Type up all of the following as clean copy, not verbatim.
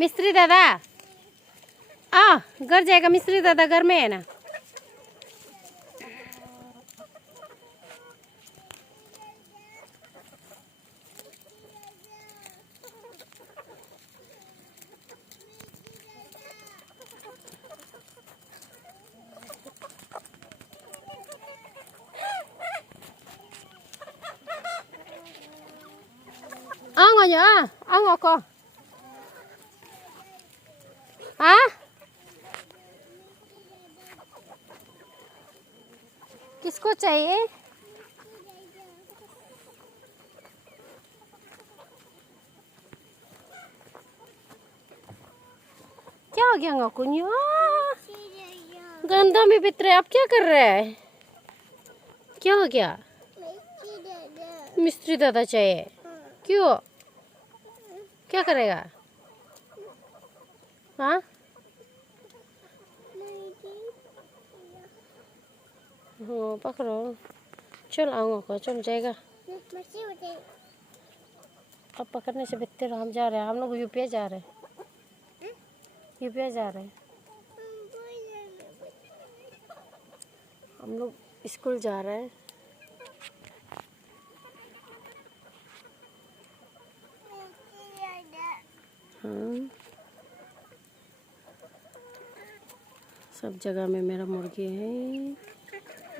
मिस्त्री दादा घर जाएगा। मिस्त्री दादा घर में है ना। Ngồi nhở, ngồi cô. Hả? किसको चाहिए? क्या हो गया कुन्या? गंदा में बितर आप क्या कर रहे हैं? क्या हो गया? मिस्त्री दादा चाहिए। क्यों? क्या करेगा? हाँ हाँ पकड़ो। चल आऊँगा को चल जाएगा। अब पकड़ने से बेहतर हम जा रहे हैं। हम लोग यूपी जा रहे हैं। यूपी जा रहे हैं। हम लोग स्कूल जा रहे हैं। हाँ सब जगह में मेरा मुर्गी है।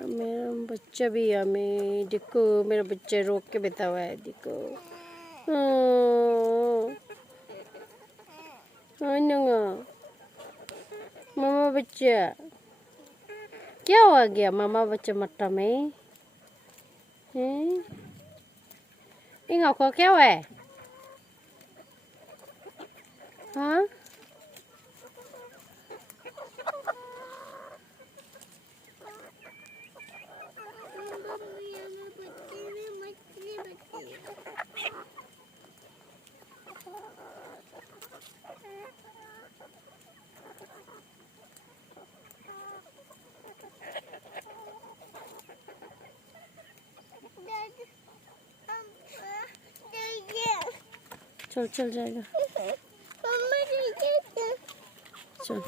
मेरा बच्चा भी है। मैं देखो मेरा बच्चा रोक के बैठा हुआ है। देखो मामा बच्चा क्या हो गया? मामा बच्चा मट्टा में इन को क्या हुआ है? हाँ चल चल जाएगा। चल